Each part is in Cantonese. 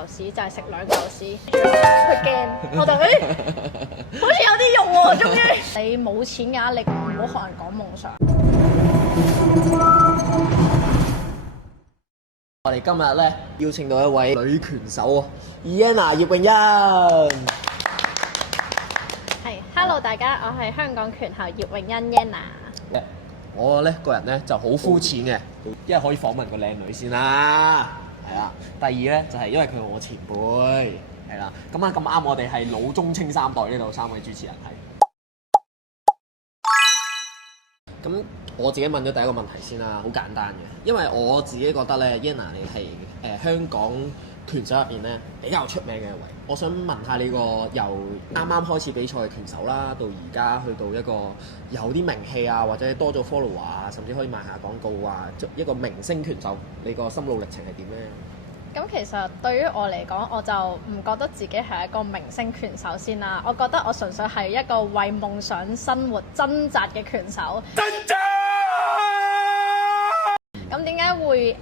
嚿屎就係食2嚿屎。佢驚，我就好似有啲用喎，終於。你冇錢嘅話，你唔好學人講夢想。我哋今日咧邀請到一位女拳手Yanna 葉詠欣。係，Hello 大家，我係香港拳后葉詠欣 Yanna。我咧個人咧就好膚淺嘅，因為可以訪問個靚女先啦，係啦。第二咧就係因為佢係我前輩，係啦。咁啊咁啱，我哋係老中青三代呢度3位主持人係。咁我自己問咗第一個問題先啦，好簡單嘅，因為我自己覺得咧 Yanna 你係香港拳手入邊咧比較出名嘅一位。我想問下你個由啱啱開始比賽嘅拳手啦，到而家去到一個有啲名氣啊，或者多咗 follower 啊，甚至可以賣下廣告啊，一個明星拳手，你個心路歷程係點咧？咁其實對於我嚟講，我就唔覺得自己係一個明星拳手先啦。我覺得我純粹係一個為夢想生活掙扎嘅拳手。掙扎！咁點解會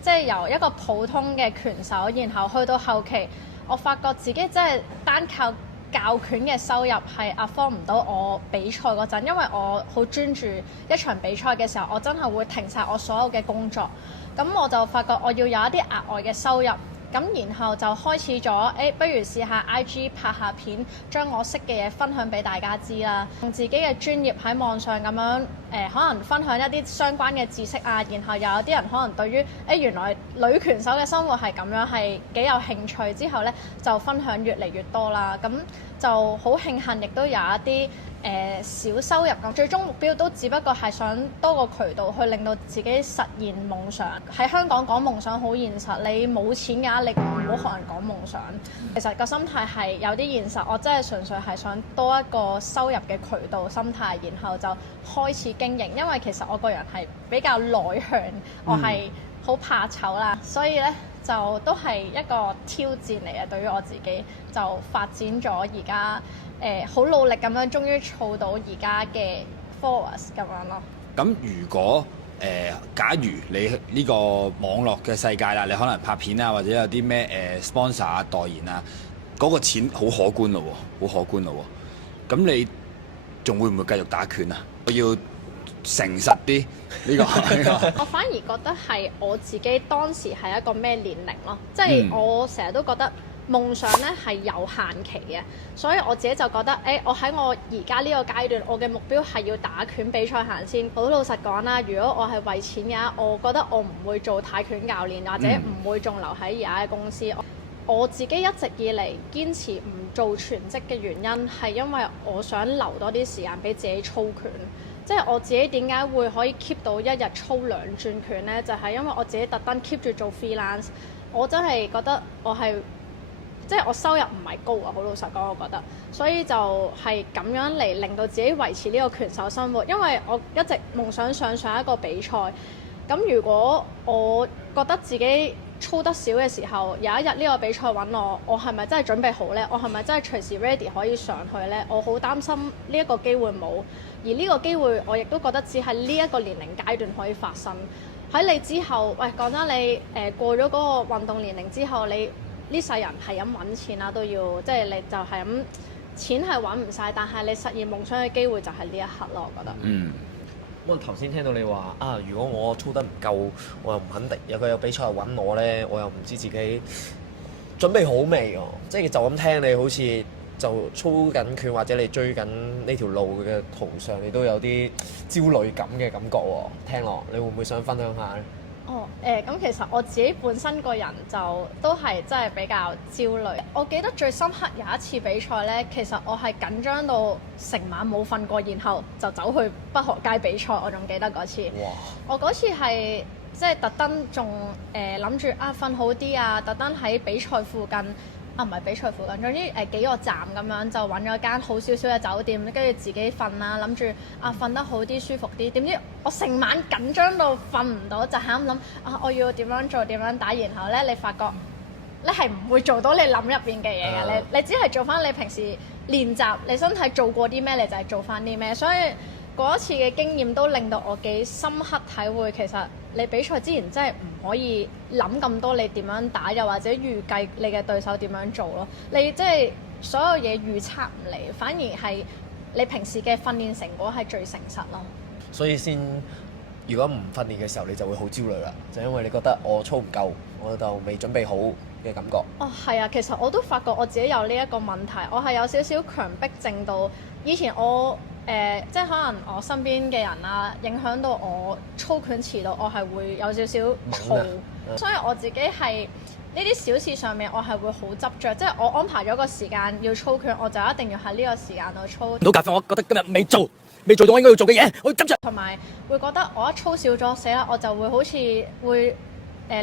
即係由一個普通嘅拳手，然後去到後期，我發覺自己真係單靠教拳嘅收入係 afford 唔到我比賽嗰陣，因為我好專注一場比賽嘅時候，我真係會停晒我所有嘅工作。咁我就發覺我要有一啲額外嘅收入，咁然後就開始咗，不如試下 IG 拍下片，將我識嘅嘢分享俾大家知啦，用自己嘅專業喺網上咁樣可能分享一啲相關嘅知識啊，然後又有啲人可能對於原來女拳手嘅生活係咁樣，係幾有興趣，之後呢就分享越嚟越多啦，咁就好慶幸，亦都有一啲小收入咁，最終目標都只不過係想多個渠道去令到自己實現夢想。喺香港講夢想好現實，你冇錢嘅話，你唔好學人講夢想。其實個心態係有啲現實，我真係純粹係想多一個收入嘅渠道心態，然後就開始經營。因為其實我個人係比較內向，我係好怕醜啦，所以呢就都係一個挑戰嚟嘅。對於我自己就發展咗而家。好努力咁樣，終於儲到而家嘅 followers 咁樣咯。咁如果假如你呢個網絡嘅世界啦，你可能拍片啊，或者有啲咩sponsor 啊、代言啊，嗰個錢好可觀咯喎，好可觀咯喎。咁你仲會唔會繼續打拳啊？我要誠實啲呢個。我反而覺得係我自己當時係一個咩年齡咯，即係我成日都覺得。夢想咧係有限期嘅，所以我自己就覺得，我喺我而家呢個階段，我嘅目標係要打拳比賽行先。好老實講啦，如果我係為錢嘅話，我覺得我唔會做泰拳教練，或者唔會仲留喺而家嘅公司。我自己一直以嚟堅持唔做全職嘅原因，係因為我想留多啲時間俾自己操拳。即係我自己點解會可以 keep 到一日操2轉拳呢？就係因為我自己特登 keep 住做 freelance。我真係覺得我係。即係我收入唔係高啊，好老實講，我覺得，所以就係咁樣嚟令到自己維持呢個拳手生活。因為我一直夢想上一個比賽，咁如果我覺得自己操得少嘅時候，有一日呢個比賽揾我係咪真係準備好呢？我係咪真係隨時 ready 可以上去呢？我好擔心呢一個機會冇，而呢個機會我亦都覺得只係呢一個年齡階段可以發生。喺你之後，喂，講真，你過咗嗰個運動年齡之後，你呢世人係咁揾錢啦，都要即係你就係咁錢係揾唔晒，但係你實現夢想嘅機會就係呢一刻咯，我覺得。我頭先聽到你話啊，如果我操得唔夠，我又唔肯定，佢有比賽揾我呢，我又唔知自己準備好未喎。即係就咁聽你好似就操緊拳，或者你追緊呢條路嘅途上，你都有啲焦慮感嘅感覺喎。聽落，你會唔會想分享下呢？咁其實我自己本身個人就都係真係比較焦慮。我記得最深刻有一次比賽呢，其實我係緊張到成晚冇瞓過，然後就走去北河街比賽。我仲記得嗰次。哇！我嗰次係即係特登仲諗住瞓好啲啊，特登喺比賽附近。唔係比賽附近，總之幾個站咁樣就揾咗間好少少嘅酒店，跟住自己瞓啦，諗住瞓得好啲、舒服啲。點知我成晚緊張到瞓唔到，就係咁諗我要點樣做、點樣打，然後咧你發覺你係唔會做到你諗入邊嘅嘢嘅，你只係做翻你平時練習，你身體做過啲咩你就係做翻啲咩，所以嗰一次嘅經驗都令到我幾深刻體會，其實你比賽之前真係唔可以諗咁多你點樣打，又或者預計你嘅對手點樣做咯。你即係所有嘢預測唔嚟，反而係你平時嘅訓練成果係最誠實咯。所以先，如果唔訓練嘅時候，你就會好焦慮啦，就因為你覺得我操唔夠，我就未準備好嘅感覺。哦，係啊，其實我都發覺我自己有呢一個問題，我係有少少強迫症到，以前我即係可能我身邊嘅人啊，影響到我操拳遲到，我係會有少少燥，所以我自己係呢啲小事上面，我係會好執着，即係我安排咗個時間要操拳，我就一定要喺呢個時間度操。到咖啡，我覺得今日未做到我應該要做嘅嘢，我要執着。同埋會覺得我一操少咗死啦，我就會好似會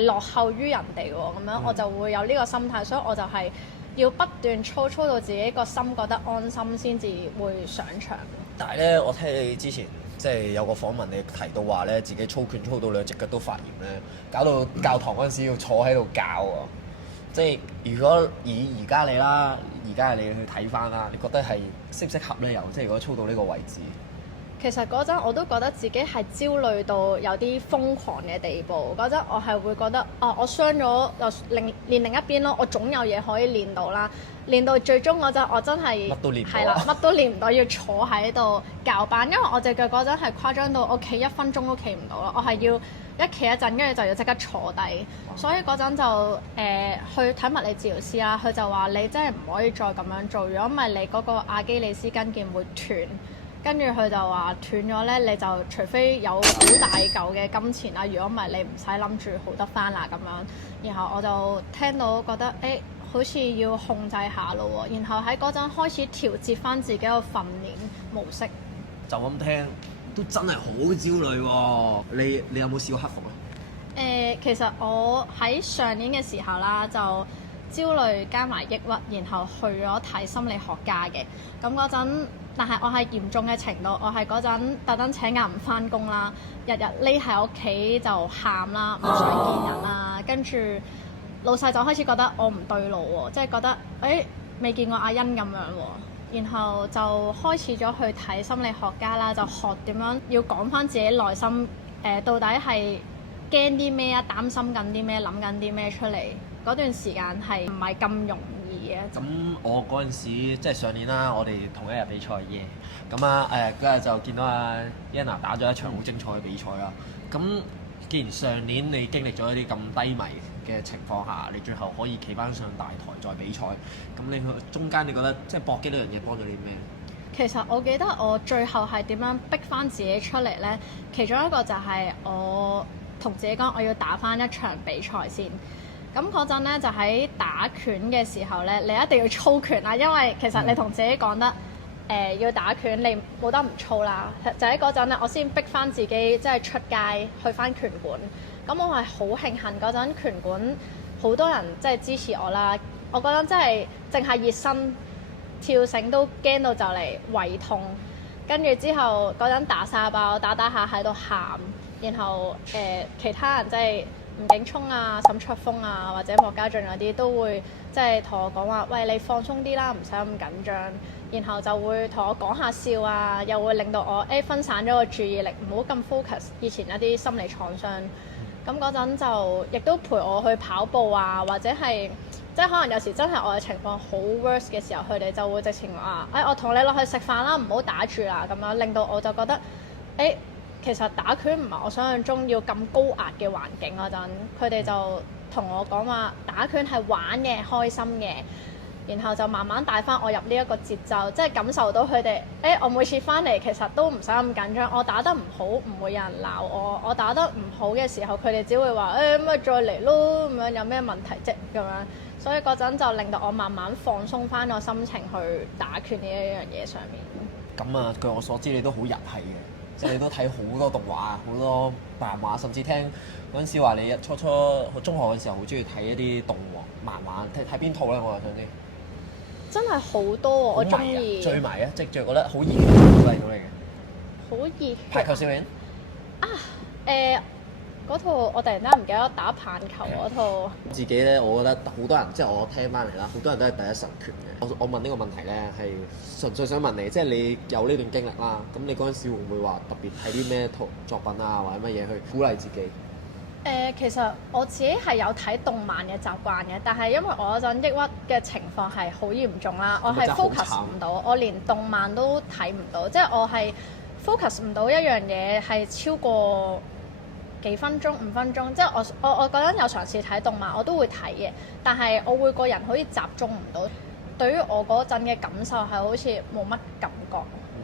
落後於人哋喎，咁樣我就會有呢個心態，所以我就係要不斷操到自己個心覺得安心先至會上場。但係咧，我聽你之前即係有個訪問，你提到話咧，自己操拳操到兩隻腳都發炎咧，搞到教堂嗰陣時要坐喺度教啊！即係如果以而家你啦，而家你去睇翻啦，你覺得係適唔適合咧？又即係如果操到呢個位置，其實嗰陣我都覺得自己係焦慮到有啲瘋狂嘅地步。嗰陣我係會覺得我傷咗就練另一邊咯，我總有嘢可以練到啦。練到最終嗰陣，我真係乜都練唔到係啦，乜都練唔到，要坐喺度教班。因為我隻腳嗰陣係誇張到我企1分鐘都企唔到咯，我係要一企一陣，跟住就要即刻坐低。所以嗰陣就去睇物理治療師啦，佢就話你真係唔可以再咁樣做，如果唔係你嗰個阿基里斯筋腱會斷。跟住佢就話斷咗咧，你就除非有好大嚿嘅金錢啦，如果唔係你唔使諗住好得翻啦咁樣。然後我就聽到覺得好似要控制下咯喎，然後喺嗰陣開始調節翻自己個訓練模式。就咁聽都真係好焦慮喎！你有冇試過克服啊？其實我喺上年嘅時候啦，就焦慮加埋抑鬱，然後去咗睇心理學家嘅。咁嗰陣，但係我係嚴重嘅程度，我係嗰陣特登請假唔翻工啦，日日匿喺屋企就喊啦，唔想見人啦。跟住老細就開始覺得我唔對路喎，即係覺得未見過阿欣咁樣喎。然後就開始咗去睇心理學家啦，就學點樣要講翻自己內心到底係驚啲咩啊，擔心緊啲咩，諗緊啲咩出嚟。嗰段時間係唔係咁容易嘅？咁我嗰陣時即係上年啦，我哋同一日比賽嘅。咁啊嗰日就見到阿 Yana 打咗一場好精彩嘅比賽啦。咁既然上年你經歷咗一啲咁低迷嘅情況下，你最後可以企翻上大台再比賽，咁你中間你覺得即係搏擊呢樣嘢幫咗你咩？其實我記得我最後係點樣逼翻自己出嚟呢？其中一個就係我同自己講，我要打翻一場比賽先。咁嗰陣咧，就喺打拳嘅時候咧，你一定要操拳啦，因為其實你同自己講得要打拳，你冇得唔操啦。就喺嗰陣咧，我先逼翻自己即係出街去翻拳館。咁我係好慶幸嗰陣拳館好多人即係支持我啦。我嗰陣真係淨係熱身跳繩都驚到就嚟胃痛，跟住之後嗰陣打沙包打下喺度喊，然後其他人即係吳景聰啊、沈卓峰啊或者莫家俊嗰啲都會即係同我講話，喂，你放鬆啲啦，唔使咁緊張。然後就會同我講下笑啊，又會令到我分散咗個注意力，唔好咁 focus 以前一啲心理創傷。咁嗰陣就亦都陪我去跑步啊，或者係即係可能有時真係我嘅情況好 worse 嘅時候，佢哋就會直情話我同你落去食飯啦，唔好打住啦咁樣，令到我就覺得其實打拳唔係我想象中要咁高壓嘅環境嗰陣，佢哋就同我講話打拳係玩嘅、開心嘅，然後就慢慢帶翻我入呢一個節奏，即係感受到佢哋我每次翻嚟其實都唔使咁緊張，我打得唔好唔會有人鬧我，我打得唔好嘅時候佢哋只會話咁咪再嚟咯，咁樣有咩問題啫咁樣，所以嗰陣就令到我慢慢放鬆翻個心情去打拳呢一樣嘢上面。咁啊，據我所知你都好日系嘅。即係你都睇好多動畫啊，好多漫畫，甚至聽嗰陣時話你初中學嘅時候好中意睇一啲動畫漫畫，睇邊套咧？我又想知。真係好多喎，我中意。最迷啊！即係覺得好熱嘅都係到嚟嘅。好熱。排球少年。嗰套我突然間唔記得打棒球嗰套。自己咧，我覺得好多人即係我聽翻嚟啦，好多人都係第一神拳嘅。我問呢個問題咧，係純粹想問你，即係你有呢段經歷啦，咁你嗰陣時會唔會話特別睇啲咩作品啊，或者乜嘢去鼓勵自己？其實我自己係有睇動漫嘅習慣嘅，但係因為我嗰陣抑鬱嘅情況係好嚴重啦，我係 focus 唔到，我連動漫都睇唔到，即係我係 focus 唔到一樣嘢係超過幾分鐘、5分鐘，即係我嗰陣有嘗試睇動漫，我都會睇嘅，但係我會個人好似集中唔到，對於我嗰陣嘅感受係好似冇乜感覺。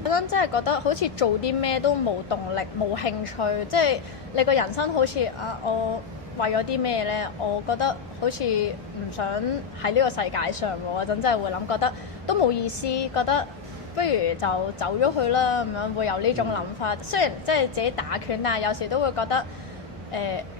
嗰陣真係覺得好似做啲咩都冇動力、冇興趣，即係你個人生好似我為咗啲咩呢？我覺得好似唔想喺呢個世界上喎。嗰陣真係會諗，覺得都冇意思，覺得不如就走咗去啦咁樣，會有呢種諗法。雖然即係自己打拳，但係有時都會覺得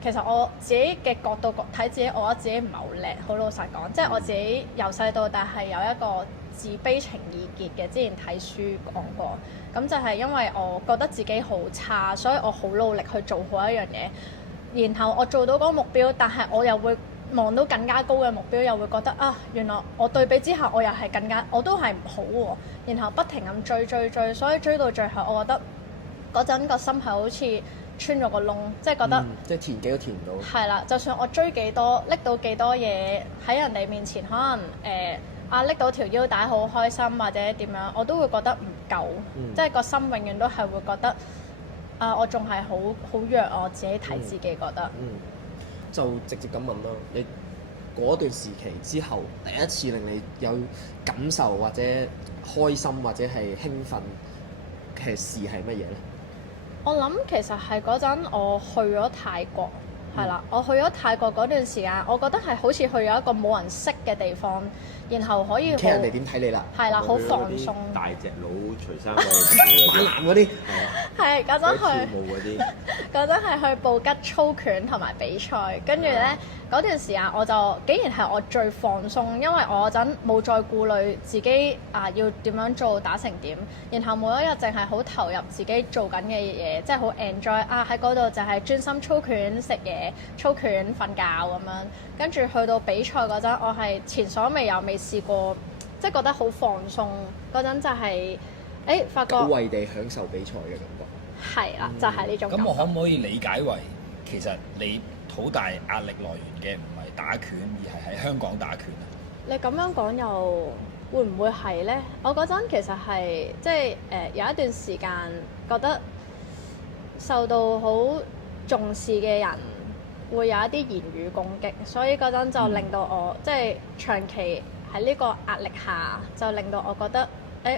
其實我自己嘅角度睇自己，我覺得自己唔係好叻。好老實講，即係我自己由細到大係有一個自卑情意結嘅，之前睇書講過，咁就係因為我覺得自己好差，所以我好努力去做好一樣嘢，然後我做到嗰個目標，但係我又會望到更加高嘅目標，又會覺得原來我對比之下我又係更加，我都係唔好喎，然後不停咁追，所以追到最後，我覺得嗰陣個心係好似穿咗個窿，即係覺得即係填幾都填唔到。係啦，就算我追幾多，拎到幾多嘢喺人哋面前，可能拎到條腰帶好開心或者點樣，我都會覺得唔夠，即係個心永遠都係會覺得我仲係好弱，我自己睇自己覺得。就直接咁問咯，你嗰段時期之後，第一次令你有感受或者開心或者係興奮嘅事係乜嘢咧？我諗其實係嗰陣我去咗泰國。係啦，我去咗泰國嗰段時間，我覺得係好似去咗一個冇人識嘅地方，然後可以睇人哋點睇你啦。係啦，好放鬆。大隻佬除衫嗰反男嗰啲。係嗰陣跳舞嗰啲。嗰陣係去布吉操拳同埋比賽，跟住咧嗰段時間我就竟然係我最放鬆，因為我嗰陣冇再顧慮自己要點樣做打成點，然後每一日淨係好投入自己做緊嘅嘢，即係好 enjoy 喺嗰度就係專心操拳食嘢。操拳瞓覺咁樣，跟住去到比賽嗰陣，我係前所未有未試過，即係覺得好放鬆。嗰陣就係發覺久違地享受比賽嘅感覺。係啦，就係呢種感覺。咁我可唔可以理解為其實你好大壓力來源嘅唔係打拳，而係喺香港打拳啊？你咁樣講又會唔會係呢？我嗰陣其實係即係有一段時間覺得受到好重視嘅人會有一啲言語攻擊，所以嗰陣就令到我即係長期喺呢個壓力下，就令到我覺得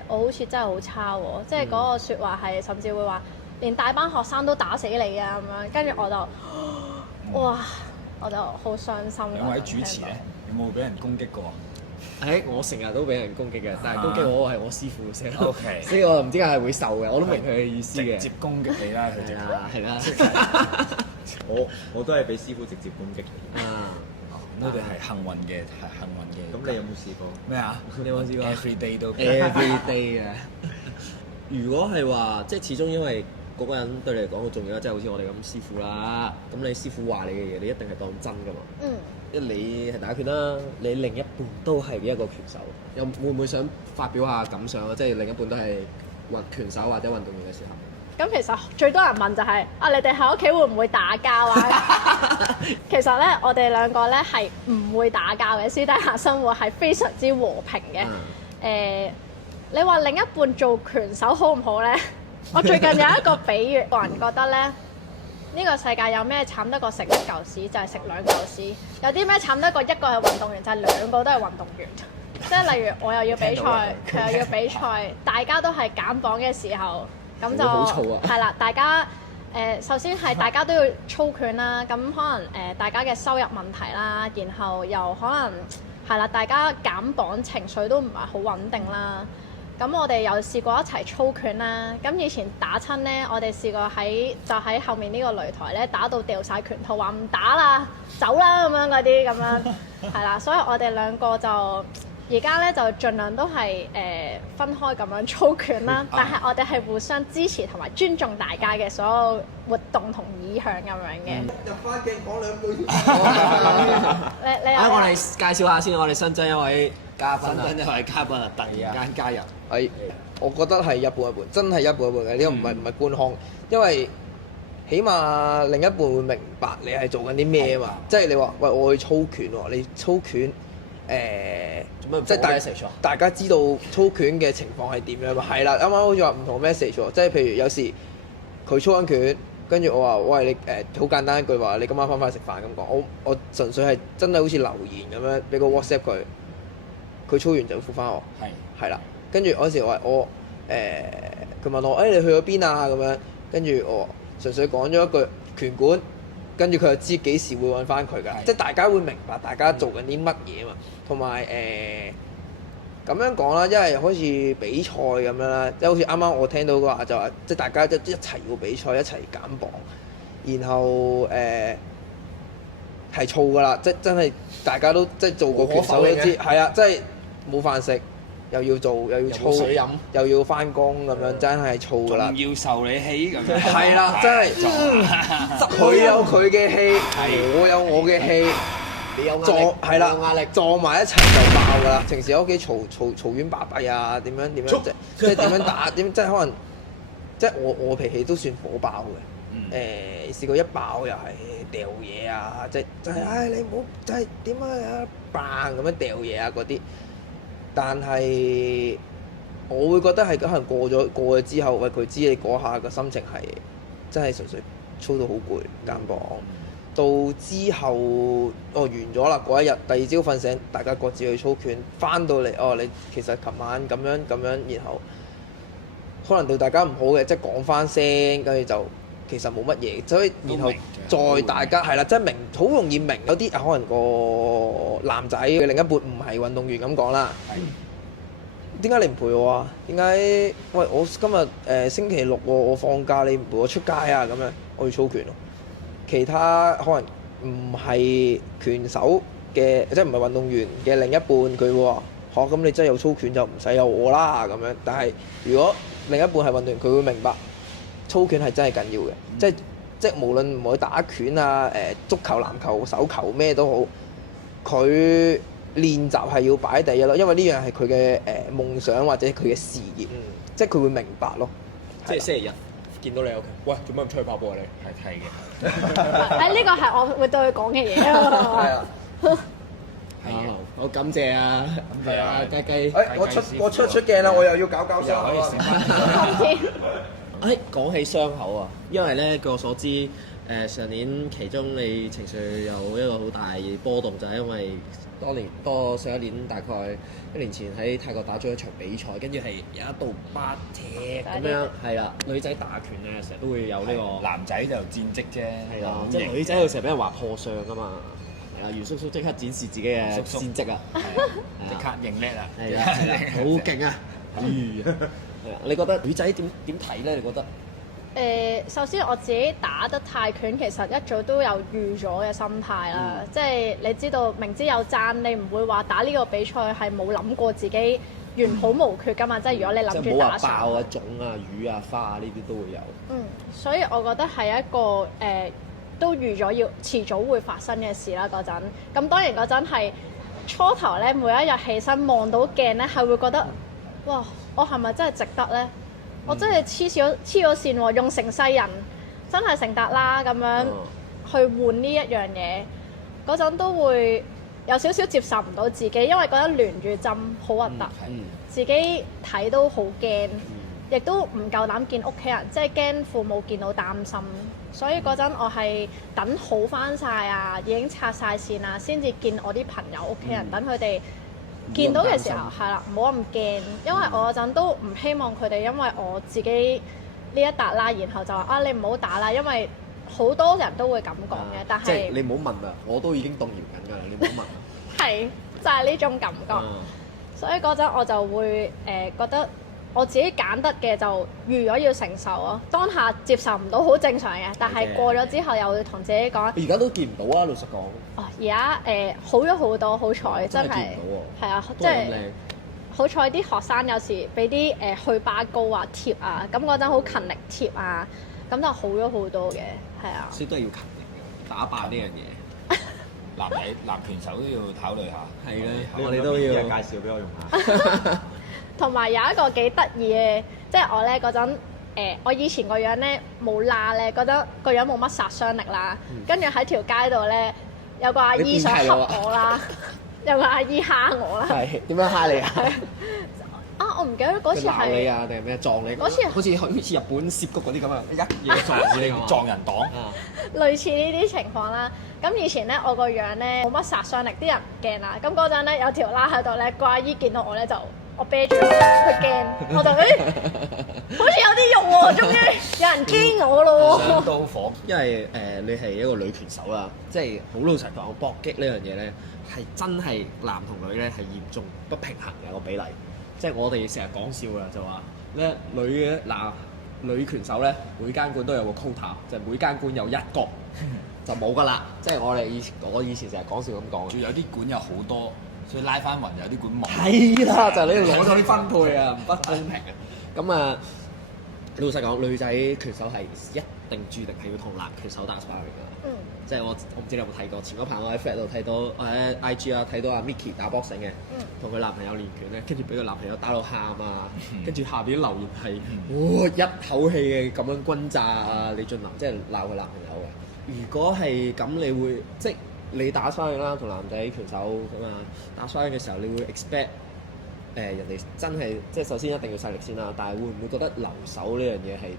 我好似真係好差喎！即係嗰個説話係甚至會話連大班學生都打死你啊咁樣，跟住我就哇，我就好傷心。兩位主持咧，有冇俾人攻擊過？我成日都俾人攻擊嘅，但係攻擊我係我師傅先。OK，所以我唔知點解係會受嘅，我都明佢嘅意思嘅。直接攻擊你啦，佢直係啦。我都係俾師傅直接攻擊你。咁我哋係幸運嘅，係幸運嘅。咁你有冇試過？咩啊？你有冇試過 ？Every day 都 every day 嘅。如果係話，即係始終因為嗰個人對你嚟講好重要啦，即係好似我哋咁師傅啦。咁你師傅話你嘅嘢，你一定係當真㗎嘛。因為你係打拳啦，你另一半都係一個拳手，有會唔會想發表下感想啊？即係另一半都係拳手或者運動員嘅時候。咁其實最多人問就係你哋喺屋企會唔會打交啊？其實咧，我哋兩個咧係唔會打交嘅，私底下生活係非常之和平嘅。你話另一半做拳手好唔好咧？我最近有一個比喻，個人覺得咧，呢個世界有咩慘得過食一嚿屎？就係食兩嚿屎。有啲咩慘得過一個係運動員？就係兩個都係運動員。即係例如我又要比賽，佢又要比賽，大家都係減磅嘅時候。咁就係啦，大家首先係大家都要操拳啦，咁可能大家嘅收入問題啦，然後又可能係啦，大家減磅情緒都唔係好穩定啦。咁我哋又試過一齊操拳啦。咁以前打親咧，我哋試過喺後面呢個擂台咧打到掉晒拳套，話唔打啦，走啦咁樣嗰啲咁樣係啦。所以我哋兩個就而家咧就盡量都係分開咁樣操拳啦，但係我哋係互相支持同埋尊重大家嘅所有活動同意向咁樣嘅。入翻鏡講兩句。你我哋介紹下先，我哋新增一位嘉賓啊，新增一位嘉賓啊，突然間加入。係，我覺得係一半一半，真係一半一半嘅。呢個唔係官腔，因為起碼另一半會明白你係做緊啲咩啊嘛。即係你話喂，我去操拳喎，你操拳即係大家知道操拳嘅情況係點樣嘛？係啦，啱啱好似話唔同 message 喎，即係譬如有時佢操緊拳，跟住我話喂，你好簡單一句話，你今晚翻返去食飯咁講，我純粹係真係好似留言咁樣俾個 WhatsApp 佢，佢操完就覆翻我，係啦。跟住嗰時我佢問我你去咗邊啊咁樣，跟住我純粹講咗一句拳館，跟住佢就知幾時會揾翻佢㗎，即係大家會明白大家做緊啲乜嘢嘛，同埋咁樣講啦，因為好似比賽咁樣啦，即係好似啱啱我聽到嘅話就話，即係大家一齊要比賽，一齊減磅，然後係燥㗎啦，即係真係大家都即係做過拳手都知，係啊，即係冇飯食。又要做又要操，又要翻工咁樣，真係燥㗎啦！仲要受你氣咁樣。係啦，真係佢有佢嘅氣，我有我嘅氣，你有係啦，壓力撞埋一齊就爆㗎啦！平時喺屋企嘈冤巴閉啊，點樣即係點樣打即係可能即係我脾氣都算火爆嘅。試過一爆又係掉嘢啊，即係你唔好即係點啊，bang咁樣掉嘢啊嗰啲。但係我會覺得係可能過咗之後，喂佢知你嗰下嘅心情係真係純粹操到好攰減磅，到之後完咗啦嗰一日，第二朝瞓醒，大家各自去操拳，翻到嚟你其實琴晚咁樣，然後可能對大家唔好嘅，即係講翻聲，跟住就其實冇乜嘢，所以然後再大家係啦，即係明好容易明，有啲可能個男仔嘅另一半唔係運動員咁講啦。點解你唔陪我啊？點解喂我今日星期六喎，我放假你唔陪我出街啊？咁樣我去操拳咯。其他可能唔係拳手嘅，即係唔係運動員嘅另一半佢會話咁你真係有操拳就唔使有我啦咁樣。但係如果另一半係運動員，佢會明白。操拳係真係緊要嘅，即係無論唔去打拳啊、足球、籃球、手球咩都好，佢練習係要擺第一咯，因為呢樣係佢嘅夢想或者佢嘅事業，即係佢會明白咯。即係星期日見到你屋企，喂做乜唔出去跑步啊你？係嘅。呢個係我會對佢講嘅嘢啊。係啊，好感謝啊，係啊，雞雞。我出鏡啦，我又要搞傷口啊！講起傷口啊，因為咧據我所知，上年其中你情緒有一個好大波動，就係因為上一年大概1年前喺泰國打咗一場比賽，跟住係有一道疤踢咁樣，係啦，女仔打拳咧成日都會有呢個，男仔就戰績啫，係啦，即係女仔有時候俾人話破相噶嘛，係啦，袁叔叔即刻展示自己嘅戰績啊，即刻認叻啦，係啦，好勁啊！你覺得女仔點睇咧？你覺得？首先我自己打得泰拳，其實一早都有預咗嘅心態啦。即係你知道明知有爭，你唔會話打呢個比賽係冇諗過自己完好無缺噶嘛。即係如果你諗住打上，爆啊、腫啊、魚啊、花啊呢啲都會有。所以我覺得係一個都預咗要遲早會發生嘅事啦。嗰陣咁當然嗰陣係初頭咧，每一日起身望到鏡咧，係會覺得哇！我係咪真係值得咧？我真係黐咗線喎，用成世人真係成達啦咁樣去換呢一樣嘢，嗰陣都會有少少接受唔到自己，因為覺得聯住針好核突，自己睇都好驚，亦都唔夠膽見屋企人，即係驚父母見到擔心，所以嗰陣我係等好翻晒啊，已經拆晒線啊，先至見我啲朋友屋企人，等佢哋。見到嘅時候係啦，唔好咁驚，因為我嗰陣都唔希望佢哋因為我自己呢一笪啦，然後就話你唔好打啦，因為好多人都會咁講嘅，但係即係你唔好問啊，我都已經動搖緊㗎啦，你唔好問。係就係呢種感覺，所以嗰陣我就會覺得我自己揀得嘅就預咗要承受咯，當下接受唔到好正常嘅，但係過咗之後又會同自己講，而家都見唔到啊！老實講，哦而家好咗好多，好彩真係見唔到喎，係啊，即係都係咁靚。好彩啲學生有時俾啲去疤膏啊貼啊，咁嗰陣好勤力貼啊，咁就好咗好多嘅，係啊。所以都係要勤力嘅，打扮呢樣嘢。男拳手都要考慮下。係咧，你我哋都要介紹俾我用下。同埋有一個幾得意嘅，即係我咧嗰陣我以前個樣咧冇啦咧，覺得個樣冇乜殺傷力啦，跟住喺條街度咧有個阿姨想恰我啦，有個阿姨蝦我啦。係點樣蝦你啊？啊！我唔記得嗰次鬧你係啊，定係咩撞你？嗰次好似日本涉谷嗰啲咁啊，一嘢撞住你咁啊撞人黨。啊！類似呢啲情況啦。咁以前咧我個樣咧冇乜殺傷力，啲人唔驚啦。咁嗰陣咧有條拉喺度咧，個阿姨見到我咧就我啤住佢驚，我就好似有啲用喎，終於有人驚我咯喎。上刀火。因為你係一個女拳手啦，即係好老實講，搏擊呢樣嘢咧係真係男同女咧係嚴重不平衡嘅個比例。即係我哋成日講笑㗎，就話咧女拳手咧每間館都有個 quota，就係每間館有一個就冇㗎啦。即係我以前成日講笑咁講。仲有啲館有好多，所以拉翻勻有啲館冇。係啦，就係你攞咗啲分配啊，唔公平啊！咁啊，老實講，女仔拳手係一定注定係要同男拳手打 sparring 㗎。嗯。即係我唔知你有冇睇過，前嗰排我喺 Flat 度睇到，我喺 IG 啊睇到阿 Micky 打 boxing 嘅，同佢男朋友練拳咧，跟住俾佢男朋友打到喊啊，跟住下邊啲留言係，哇一口氣嘅咁樣轟炸啊李俊霖，即係鬧佢男朋友嘅。如果係咁，你會即係你打 sparring啦，同男仔拳手咁啊，打 sparring嘅時候，你會 expect 人哋真係即係首先一定要勢力先啦，但係會唔會覺得留手呢樣嘢係？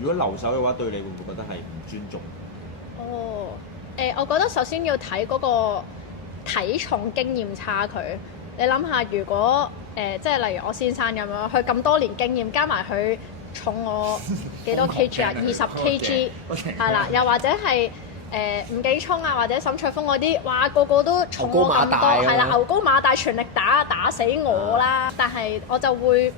如果留手嘅話，對你會唔會覺得係唔尊重？哦，我覺得首先要睇嗰個體重經驗差距。你諗下，如果即係例如我先生咁樣，佢咁多年經驗，加埋佢重我幾多 kg 啊？20 kg 係啦，又或者係吳紀聰啊，或者沈翠峰嗰啲，哇個個都重我咁多，係啦，牛高馬大，全力打死我啦！但係我就會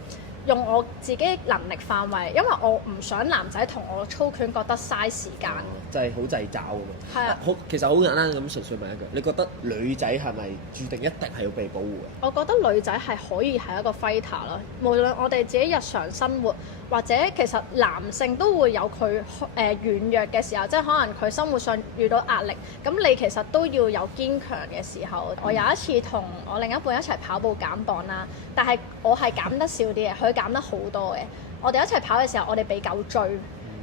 用我自己能力範圍，因為我唔想男仔同我操拳覺得嘥時間。就係好掣肘㗎嘛。係啊，其實好簡單咁，純粹問一句，你覺得女仔係咪注定一定係要被保護嘅？我覺得女仔係可以係一個 fighter 咯，無論我哋自己日常生活，或者其實男性都會有佢軟弱嘅時候，即係可能佢生活上遇到壓力，咁你其實都要有堅強嘅時候。我有一次同我另一半一齊跑步減磅啦，但係我係減得少啲嘅，佢減得好多嘅。我哋一齊跑嘅時候，我哋被狗追。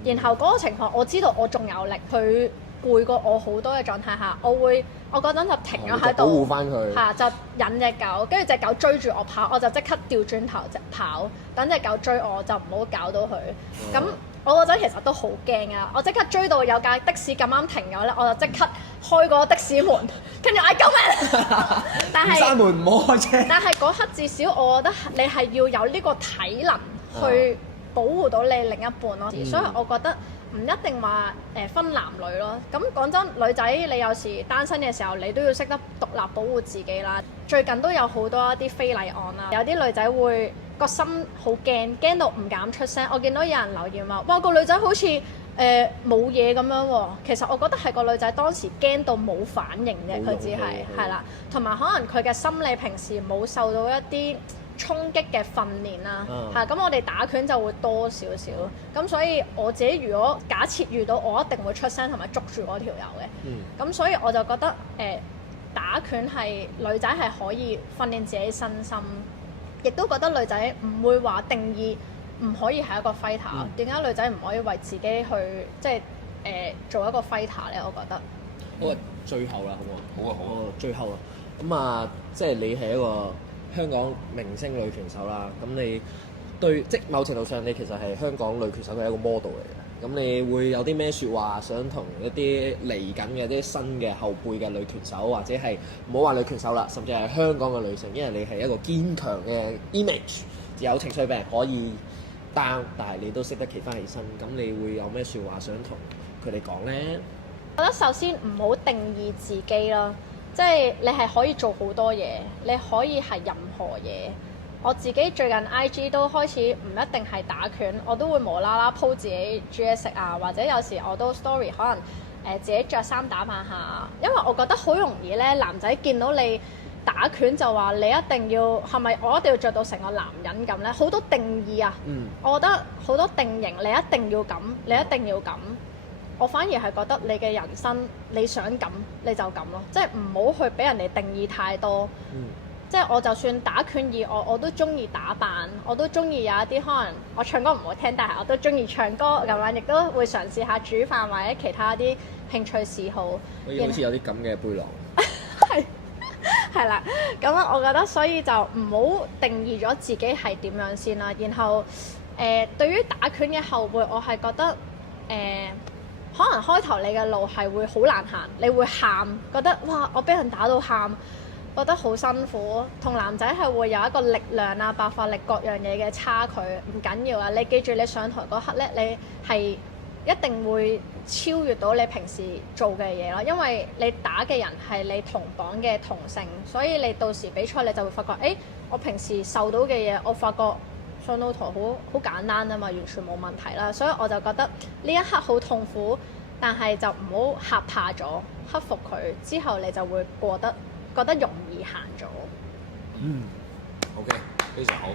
然後嗰個情況，我知道我仲有力，佢攰過我好多嘅狀態下，我嗰陣就停咗喺度，保護翻佢，係就引隻狗，跟住隻狗追住我跑，我就即刻掉轉頭跑，等隻狗追我就唔好搞到佢。咁我嗰陣其實都好驚啊！我即刻追到有架的士咁啱停咗咧，我就即刻開個的士門，跟住嗌救命！但係閂門唔好開車。但係嗰刻至少我覺得你係要有呢個體能去保護到你另一半咯，所以我覺得唔一定話分男女咯。咁講真，女仔你有時單身嘅時候，你都要識得獨立保護自己啦。最近都有好多一啲非禮案啦，有啲女仔會個心好驚到唔敢出聲。我見到有人留言話：哇，個女仔好似冇嘢咁樣喎。其實我覺得係個女仔當時驚到冇反應啫，佢只係啦，同埋可能佢嘅心理平時冇受到一啲衝擊嘅訓練啦，咁我哋打拳就會多少少，咁所以我自己如果假設遇到，我一定會出聲同埋捉住嗰條友嘅，咁所以我就覺得打拳係女仔係可以訓練自己身心，亦都覺得女仔唔會話定義唔可以係一個 fighter。點解女仔唔可以為自己去即係做一個 fighter 咧？我覺得好啊，最後啦，好唔好？好啊好啊，最後啊，咁啊，即係你係一個香港明星女拳手啦，咁你對即某程度上你其實係香港女拳手嘅一個 model 嚟嘅。咁你會有啲咩説話想同一啲嚟緊嘅啲新嘅後輩嘅女拳手，或者係唔好話女拳手啦，甚至係香港嘅女性，因為你係一個堅強嘅 image，有情緒病可以 down，但係你都識得企翻起身。咁你會有咩説話想同佢哋講咧？我覺得首先唔好定義自己啦，即係你係可以做好多嘢，你可以係任何嘢，我自己最近 IG 都開始唔一定係打拳，我都會無啦啦 po 自己煮嘢食啊，或者有時我都 story 可能自己着衫打扮下，因為我覺得好容易咧，男仔見到你打拳就話你一定要係咪我一定要着到成個男人咁咧？好多定義啊，我覺得好多定型，你一定要咁，你一定要咁。我反而係覺得你嘅人生你想咁你就咁咯，即係唔好去俾人哋定義太多。即係我就算打拳以外，我都中意打扮，我都中意有一啲可能我唱歌唔好聽，但係我都中意唱歌咁樣，亦都會嘗試下煮飯或者其他啲興趣嗜好。好似有啲咁嘅背囊。係啦，咁我覺得所以就唔好定義咗自己係點樣先啦。然後對於打拳嘅後輩，我係覺得可能開頭你嘅路係會好難行，你會喊，覺得哇我俾人打到喊，覺得好辛苦。同男仔係會有一個力量啊、爆發力各樣嘢嘅差距，唔緊要啊。你記住你上台嗰刻咧，你係一定會超越到你平時做嘅嘢咯，因為你打嘅人係你同榜嘅同性，所以你到時比賽你就會發覺，我平時受到嘅嘢，我發覺上到台好簡單啊嘛，完全冇問題啦。所以我就覺得呢一刻好痛苦，但係就唔好嚇怕咗，克服佢之後，你就會覺得容易行咗。OK， 非常好。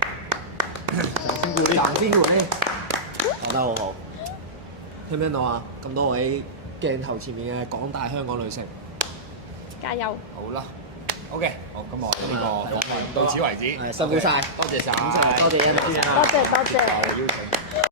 賺先鼓勵，講得好好。聽唔聽到啊？咁多位鏡頭前面嘅廣大香港女性，加油！好啦，OK，好，咁我哋呢個訪問到此為止，辛苦晒，多謝晒，多謝 Anna 多謝。邀請。